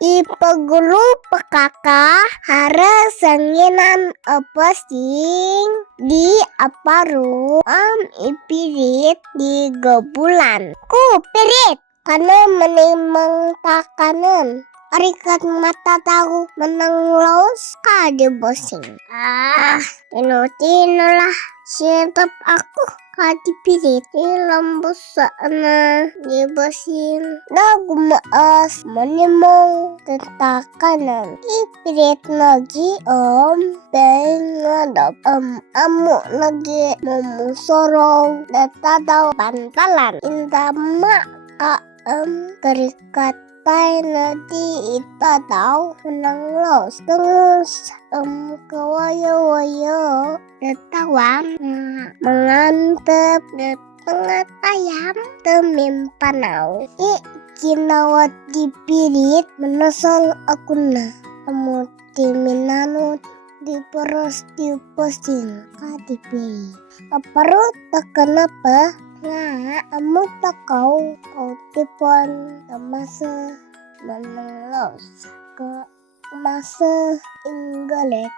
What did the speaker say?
Ipagulu pakaka hara sanginan apasing di aparu ipirit di gabulan. Ku pirit kana menimang takanan. Arikat mata tahu menang los ka di bosing. Tino lah siap aku pirit lambus sana di bosing. Dagu maas menimang takanan. Ipirit lagi pengadap amu lagi memusorong data daw pantalan. Indama terikat tay na di ita daw menang los tengus kawayo-wayo datawang mengantep di tengah tayam temimpanau kinawat dipirit menasal aku na amu timinanut di peros di posing kadipi aparut tak kenapa amu tak kau tipon masa menang los ke masa inggalek